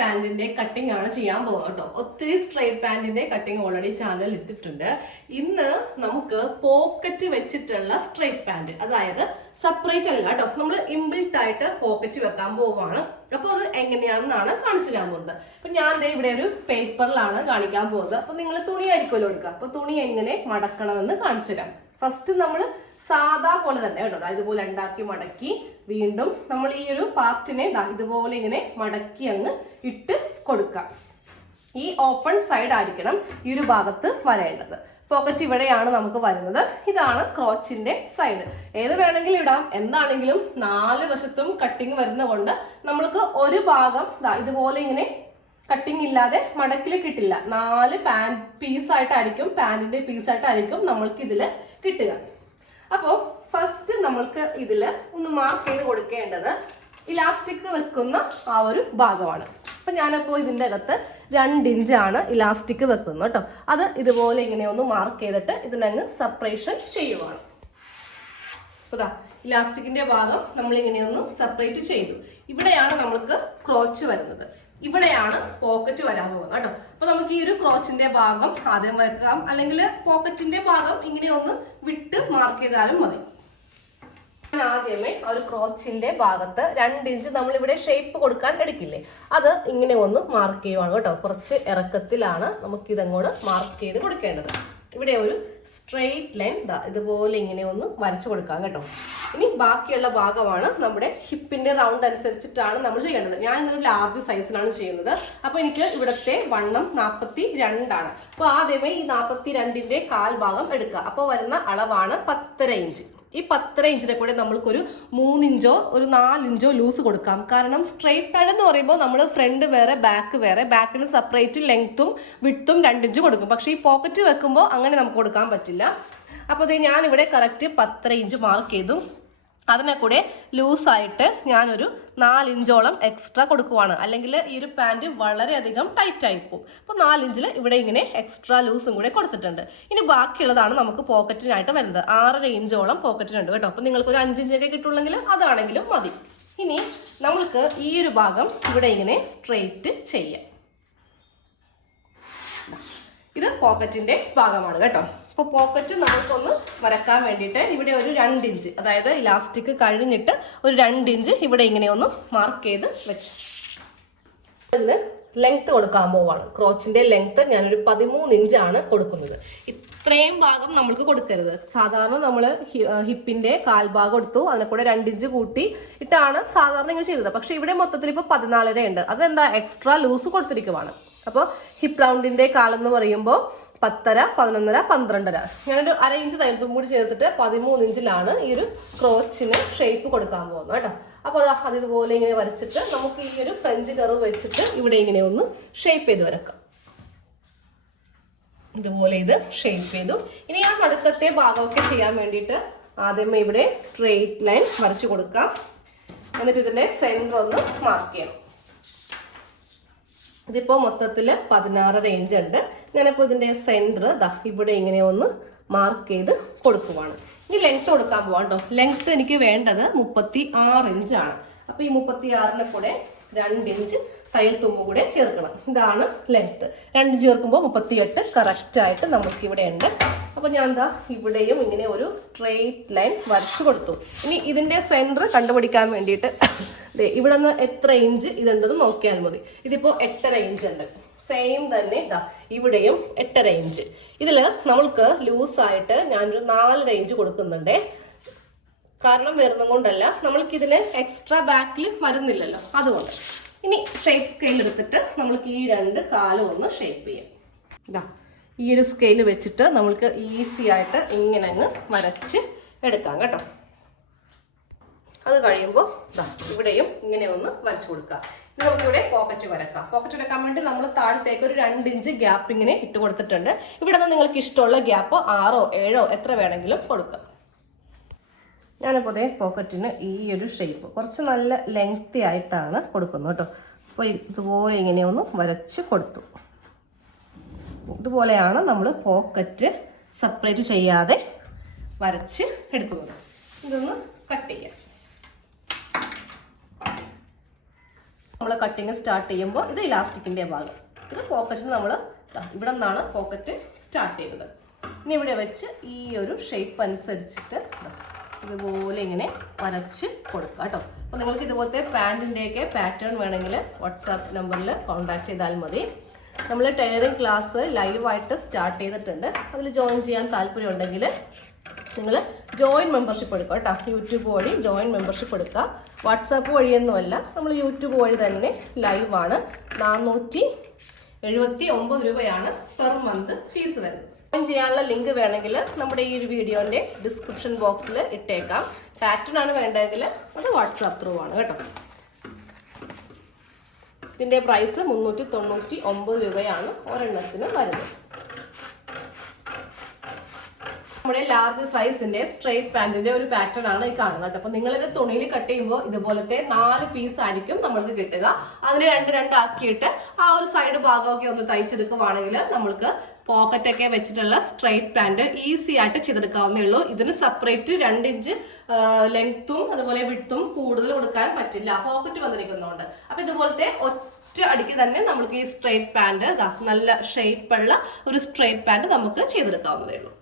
പാന്റിന്റെ cutting ആണ് ചെയ്യാൻ പോകുന്നത് കേട്ടോ. ഒത്തിരി സ്ട്രെയിറ്റ് പാന്റിന്റെ കട്ടിംഗ് ഓൾറെഡി ചാനൽ ഇട്ടിട്ടുണ്ട്. ഇന്ന് നമുക്ക് പോക്കറ്റ് വെച്ചിട്ടുള്ള സ്ട്രെയിറ്റ് പാന്റ്, അതായത് സെപ്പറേറ്റ് അല്ല കേട്ടോ, നമ്മൾ ഇൻബിൽറ്റ് ആയിട്ട് പോക്കറ്റ് വെക്കാൻ പോവുകയാണ്. അപ്പോൾ അത് എങ്ങനെയാണെന്നാണ് കാണിച്ചു തരാൻ പോകുന്നത്. അപ്പൊ ഞാൻ ഇവിടെ ഒരു പേപ്പറിലാണ് കാണിക്കാൻ പോകുന്നത്. അപ്പൊ നിങ്ങൾ തുണി ആയിരിക്കുമല്ലോ എടുക്കുക. അപ്പൊ തുണി എങ്ങനെ മടക്കണമെന്ന് കാണിച്ചു തരാം. ഫസ്റ്റ് നമ്മൾ സാധാ പോലെ തന്നെ കേട്ടോ, ഇതുപോലെ ഉണ്ടാക്കി മടക്കി വീണ്ടും നമ്മൾ ഈ ഒരു പാർട്ടിനെ ഇതുപോലെ ഇങ്ങനെ മടക്കി അങ്ങ് ഇട്ട് കൊടുക്കാം. ഈ ഓപ്പൺ സൈഡ് ആയിരിക്കണം ഈ ഒരു ഭാഗത്ത് വരേണ്ടത്. പോക്കറ്റ് ഇവിടെയാണ് നമുക്ക് വരുന്നത്. ഇതാണ് ക്രോച്ചിന്റെ സൈഡ്. ഏത് വേണമെങ്കിലും ഇടാം. എന്താണെങ്കിലും 4 വശത്തും കട്ടിങ് വരുന്നത് കൊണ്ട് നമ്മൾക്ക് ഒരു ഭാഗം ഇതുപോലെ ഇങ്ങനെ കട്ടിങ് ഇല്ലാതെ മടക്കിൽ കിട്ടില്ല. 4 പീസായിട്ടായിരിക്കും, പാന്റിന്റെ പീസായിട്ടായിരിക്കും നമ്മൾക്ക് ഇതിൽ കിട്ടുക. അപ്പോൾ ഫസ്റ്റ് നമ്മൾക്ക് ഇതിൽ ഒന്ന് മാർക്ക് ചെയ്ത് കൊടുക്കേണ്ടത് ഇലാസ്റ്റിക് വെക്കുന്ന ആ ഒരു ഭാഗമാണ്. അപ്പം ഞാനപ്പോൾ ഇതിൻ്റെ അകത്ത് 2 ഇഞ്ചാണ് ഇലാസ്റ്റിക് വെക്കുന്നത് കേട്ടോ. അത് ഇതുപോലെ ഇങ്ങനെ ഒന്ന് മാർക്ക് ചെയ്തിട്ട് ഇതിനങ്ങ് സെപ്പറേഷൻ ചെയ്യുവാണ്. അപ്പോൾ ഇലാസ്റ്റിക്കിന്റെ ഭാഗം നമ്മളിങ്ങനെയൊന്ന് സെപ്പറേറ്റ് ചെയ്തു. ഇവിടെയാണ് നമ്മൾക്ക് ക്രോച്ച് വരുന്നത്, ഇവിടെയാണ് പോക്കറ്റ് വരാൻ പോകുന്നത് കേട്ടോ. അപ്പൊ നമുക്ക് ഈ ഒരു ക്രോച്ചിന്റെ ഭാഗം ആദ്യം വെക്കാം, അല്ലെങ്കിൽ പോക്കറ്റിന്റെ ഭാഗം ഇങ്ങനെ ഒന്ന് വിട്ട് മാർക്ക് ചെയ്താലും മതി. ആദ്യമേ ആ ഒരു ക്രോച്ചിന്റെ ഭാഗത്ത് 2 ഇഞ്ച് നമ്മൾ ഇവിടെ ഷേപ്പ് കൊടുക്കാൻ എടുക്കില്ലേ, അത് ഇങ്ങനെ ഒന്ന് മാർക്ക് ചെയ്യുവാണ് കേട്ടോ. കുറച്ച് ഇറക്കത്തിലാണ് നമുക്ക് ഇതങ്ങോട്ട് മാർക്ക് ചെയ്ത് കൊടുക്കേണ്ടത്. ഇവിടെ ഒരു സ്ട്രെയിറ്റ് ലൈൻ ഇതുപോലെ ഇങ്ങനെ ഒന്ന് വരച്ചു കൊടുക്കാം കേട്ടോ. ഇനി ബാക്കിയുള്ള ഭാഗമാണ് നമ്മുടെ ഹിപ്പിന്റെ റൗണ്ട് അനുസരിച്ചിട്ടാണ് നമ്മൾ ചെയ്യേണ്ടത്. ഞാൻ ഇന്നൊരു ലാർജ് സൈസിലാണ് ചെയ്യുന്നത്. അപ്പോൾ എനിക്ക് ഇവിടുത്തെ വണ്ണം 42 ആണ്. അപ്പോൾ ആദ്യമേ ഈ 42ന്റെ കാൽ ഭാഗം എടുക്കുക. അപ്പോൾ വരുന്ന അളവാണ് 10.5 ഇഞ്ച്. ഈ 10.5 ഇഞ്ചിനെ കൂടെ നമ്മൾക്കൊരു 3 ഇഞ്ചോ ഒരു 4 ഇഞ്ചോ ലൂസ് കൊടുക്കാം. കാരണം സ്ട്രെയിറ്റ് പാന്റ് എന്ന് പറയുമ്പോൾ നമ്മൾ ഫ്രണ്ട് വേറെ ബാക്ക് വേറെ, ബാക്കിന് സെപ്പറേറ്റ് ലെങ്ത്തും വിട്ടും 2 ഇഞ്ച് കൊടുക്കും. പക്ഷേ ഈ പോക്കറ്റ് വെക്കുമ്പോൾ അങ്ങനെ നമുക്ക് കൊടുക്കാൻ പറ്റില്ല. അപ്പോൾ ഇത് ഞാനിവിടെ കറക്റ്റ് 10.5 ഇഞ്ച് മാർക്ക് ചെയ്തു. അതിനെ കൂടെ ലൂസായിട്ട് ഞാനൊരു 4 ഇഞ്ചോളം എക്സ്ട്രാ കൊടുക്കുവാണ്. അല്ലെങ്കിൽ ഈ ഒരു പാൻറ് വളരെയധികം ടൈറ്റ് ആയി പോകും. അപ്പോൾ 4 ഇഞ്ചിൽ ഇവിടെ ഇങ്ങനെ എക്സ്ട്രാ ലൂസും കൂടെ കൊടുത്തിട്ടുണ്ട്. ഇനി ബാക്കിയുള്ളതാണ് നമുക്ക് പോക്കറ്റിനായിട്ട് വരുന്നത്. 6.5 ഇഞ്ചോളം പോക്കറ്റിനുണ്ട് കേട്ടോ. അപ്പോൾ നിങ്ങൾക്ക് ഒരു 5 ഇഞ്ചൊക്കെ കിട്ടുള്ളെങ്കിൽ അതാണെങ്കിലും മതി. ഇനി നമ്മൾക്ക് ഈ ഒരു ഭാഗം ഇവിടെ ഇങ്ങനെ സ്ട്രെയിറ്റ് ചെയ്യാം. ഇത് പോക്കറ്റിന്റെ ഭാഗമാണ് കേട്ടോ. അപ്പോൾ പോക്കറ്റ് നമുക്കൊന്ന് വരക്കാൻ വേണ്ടിയിട്ട് ഇവിടെ ഒരു 2 ഇഞ്ച്, അതായത് ഇലാസ്റ്റിക് കഴിഞ്ഞിട്ട് ഒരു 2 ഇഞ്ച് ഇവിടെ ഇങ്ങനെ ഒന്ന് മാർക്ക് ചെയ്ത് വെച്ചു. ഇതിന് ലെങ്ത് കൊടുക്കാൻ പോവാണ്. ക്രോച്ചിന്റെ ലെങ്ത് ഞാനൊരു 13 ഇഞ്ചാണ് കൊടുക്കുന്നത്. ഇത്രയും ഭാഗം നമ്മൾക്ക് കൊടുക്കരുത്. സാധാരണ നമ്മൾ ഹിപ്പിന്റെ കാൽഭാഗം എടുത്തു, അതിനെ കൂടെ 2 ഇഞ്ച് കൂട്ടി ഇട്ടാണ് സാധാരണ ഇങ്ങനെ ചെയ്തത്. പക്ഷെ ഇവിടെ മൊത്തത്തിൽ ഇപ്പോൾ 14.5 ഉണ്ട്. അതെന്താ, എക്സ്ട്രാ ലൂസ് കൊടുത്തിരിക്കുവാണ്. അപ്പോൾ ഹിപ്പ് റൗണ്ടിന്റെ കാലെന്ന് പറയുമ്പോൾ 10.5, 11.5, 12.5. ഞാനൊരു 1/2 ഇഞ്ച് തയ്യൽത്തും കൂടി ചേർത്തിട്ട് 13 ഇഞ്ചിലാണ് ഈ ഒരു ക്രോച്ചിന് ഷേപ്പ് കൊടുക്കാൻ പോകുന്നത് കേട്ടോ. അപ്പോൾ അത് ഇതുപോലെ ഇങ്ങനെ വരച്ചിട്ട് നമുക്ക് ഈ ഒരു ഫ്രഞ്ച് കർവ് വെച്ചിട്ട് ഇവിടെ ഇങ്ങനെ ഒന്ന് ഷേപ്പ് ചെയ്ത് വരക്കാം. ഇതുപോലെ ഇത് ഷേപ്പ് ചെയ്തു. ഇനി ആ നടുക്കത്തെ ഭാഗമൊക്കെ ചെയ്യാൻ വേണ്ടിയിട്ട് ആദ്യമേ ഇവിടെ സ്ട്രെയിറ്റ് ലൈൻ വരച്ചു കൊടുക്കാം. എന്നിട്ട് ഇതിന്റെ സെന്റർ ഒന്ന് മാർക്ക് ചെയ്യണം. ഇതിപ്പോൾ മൊത്തത്തിൽ 16.5 ഇഞ്ച് ഉണ്ട്. ഞാനിപ്പോൾ ഇതിൻ്റെ സെൻറ്റർ ഇവിടെ ഇങ്ങനെ ഒന്ന് മാർക്ക് ചെയ്ത് കൊടുക്കുവാണ്. ഇനി ലെങ്ത്ത് കൊടുക്കാൻ പോവാം കേട്ടോ. ലെങ്ത്ത് എനിക്ക് വേണ്ടത് 36 ഇഞ്ചാണ്. അപ്പോൾ ഈ 36നെ കൂടെ 2 ഇഞ്ച് തയ്യൽ തുമ്പ് കൂടെ ചേർക്കണം. ഇതാണ് ലെങ്ത്ത്. 2 ചേർക്കുമ്പോൾ 38 കറക്റ്റായിട്ട് നമുക്ക് ഇവിടെ ഉണ്ട്. അപ്പോൾ ഞാൻ ഇവിടെയും ഇങ്ങനെ ഒരു സ്ട്രെയിറ്റ് ലൈൻ വരച്ചു കൊടുത്തു. ഇനി ഇതിൻ്റെ സെൻറ്റർ കണ്ടുപിടിക്കാൻ വേണ്ടിയിട്ട് ഇവിടെ നിന്ന് എത്ര ഇഞ്ച് ഇതുണ്ടെന്ന് നോക്കിയാൽ മതി. ഇതിപ്പോൾ 8.5 ഇഞ്ച് ഉണ്ട്. സെയിം തന്നെ ഇവിടെയും 8.5 ഇഞ്ച്. ഇതിൽ നമ്മൾക്ക് ലൂസായിട്ട് ഞാനൊരു 4.5 ഇഞ്ച് കൊടുക്കുന്നുണ്ട്. കാരണം വരുന്നത് കൊണ്ടല്ല, നമ്മൾക്കിതിന് എക്സ്ട്രാ ബാക്കിൽ വരുന്നില്ലല്ലോ, അതുകൊണ്ട്. ഇനി ഷേപ്പ് സ്കെയിൽ എടുത്തിട്ട് നമ്മൾക്ക് ഈ 2 കാലും ഒന്ന് ഷേപ്പ് ചെയ്യാം. ഈ ഒരു സ്കെയിൽ വെച്ചിട്ട് നമ്മൾക്ക് ഈസി ആയിട്ട് ഇങ്ങനെ അങ്ങ് വരച്ച് എടുക്കാം കേട്ടോ. അത് കഴിയുമ്പോൾ ഇവിടെയും ഇങ്ങനെ ഒന്ന് വരച്ചു കൊടുക്കാം. ഇനി നമുക്കിവിടെ പോക്കറ്റ് വരക്കാം. പോക്കറ്റ് വരക്കാൻ വേണ്ടി നമ്മൾ താഴത്തേക്ക് ഒരു 2 ഇഞ്ച് ഗ്യാപ്പ് ഇങ്ങനെ ഇട്ട് കൊടുത്തിട്ടുണ്ട്. ഇവിടെ നിന്ന് നിങ്ങൾക്ക് ഇഷ്ടമുള്ള ഗ്യാപ്പ് 6ഓ 7ഓ എത്ര വേണമെങ്കിലും കൊടുക്കാം. ഞാനിപ്പോൾ പോക്കറ്റിന് ഈ ഒരു ഷേപ്പ് കുറച്ച് നല്ല ലെങ്തി ആയിട്ടാണ് കൊടുക്കുന്നത് കേട്ടോ. അപ്പോൾ ഇതുപോലെ ഇങ്ങനെ ഒന്ന് വരച്ച് കൊടുത്തു. ഇതുപോലെയാണ് നമ്മൾ പോക്കറ്റ് സെപ്പറേറ്റ് ചെയ്യാതെ വരച്ച് എടുക്കുന്നത്. ഇതൊന്ന് കട്ട് ചെയ്യാം. നമ്മൾ കട്ടിങ് സ്റ്റാർട്ട് ചെയ്യുമ്പോൾ ഇത് ഇലാസ്റ്റിക്കിൻ്റെ ഭാഗം, ഇത് പോക്കറ്റിന് നമ്മൾ ഇവിടെ നിന്നാണ് പോക്കറ്റ് സ്റ്റാർട്ട് ചെയ്തത്. ഇനി ഇവിടെ വെച്ച് ഈ ഒരു ഷേപ്പ് അനുസരിച്ചിട്ട് ഇതുപോലെ ഇങ്ങനെ വരച്ച് കൊടുക്കുക കേട്ടോ. അപ്പോൾ നിങ്ങൾക്ക് ഇതുപോലത്തെ പാൻറ്റിൻ്റെയൊക്കെ പാറ്റേൺ വേണമെങ്കിൽ വാട്സാപ്പ് നമ്പറിൽ കോൺടാക്ട് ചെയ്താൽ മതി. നമ്മൾ ടൈലറിങ് ക്ലാസ് ലൈവായിട്ട് സ്റ്റാർട്ട് ചെയ്തിട്ടുണ്ട്. അതിൽ ജോയിൻ ചെയ്യാൻ താല്പര്യമുണ്ടെങ്കിൽ നിങ്ങൾ ജോയിൻ മെമ്പർഷിപ്പ് എടുക്കുക കേട്ടോ. യൂട്യൂബ് വഴി ജോയിൻ മെമ്പർഷിപ്പ് എടുക്കുക. വാട്സാപ്പ് വഴിയൊന്നുമല്ല, നമ്മൾ യൂട്യൂബ് വഴി തന്നെ ലൈവാണ്. 479 രൂപയാണ് പെർ മന്ത് ഫീസ് വരുന്നത്. ജോയിൻ ചെയ്യാനുള്ള ലിങ്ക് വേണമെങ്കിൽ നമ്മുടെ ഈ ഒരു വീഡിയോൻ്റെ ഡിസ്ക്രിപ്ഷൻ ബോക്സിൽ ഇട്ടേക്കാം. പാറ്റേൺ ആണ് വേണ്ടതെങ്കിൽ അത് വാട്സാപ്പ് ത്രൂ ആണ് കേട്ടോ. ഇതിൻ്റെ പ്രൈസ് 399 രൂപയാണ് ഒരെണ്ണത്തിന് വരുന്നത്. നമ്മുടെ ലാർജ് സൈസിന്റെ സ്ട്രെയിറ്റ് പാൻറ്റിന്റെ ഒരു പാറ്റേൺ ആണ് ഈ കാണുന്നത്. അപ്പൊ നിങ്ങളിത് തുണിയിൽ കട്ട് ചെയ്യുമ്പോൾ ഇതുപോലത്തെ 4 പീസ് ആയിരിക്കും നമ്മൾക്ക് കിട്ടുക. അതിനെ 2 ആക്കിയിട്ട് ആ ഒരു സൈഡ് ഭാഗമൊക്കെ ഒന്ന് തയ്ച്ചെടുക്കുവാണെങ്കിൽ നമ്മൾക്ക് പോക്കറ്റൊക്കെ വെച്ചിട്ടുള്ള സ്ട്രെയിറ്റ് പാൻറ് ഈസി ആയിട്ട് ചെയ്തെടുക്കാവുന്നേ ഉള്ളൂ. ഇതിന് സെപ്പറേറ്റ് 2 ഇഞ്ച് ലെങ്ത്തും അതുപോലെ വിട്ടും കൂടുതൽ കൊടുക്കാൻ പറ്റില്ല, പോക്കറ്റ് വന്നിരിക്കുന്നതുകൊണ്ട്. അപ്പൊ ഇതുപോലത്തെ ഒറ്റ അടിക്ക് തന്നെ നമുക്ക് ഈ സ്ട്രെയിറ്റ് പാൻറ് നല്ല ഷേപ്പുള്ള ഒരു സ്ട്രെയിറ്റ് പാൻറ് നമുക്ക് ചെയ്തെടുക്കാവുന്നതേ ഉള്ളൂ.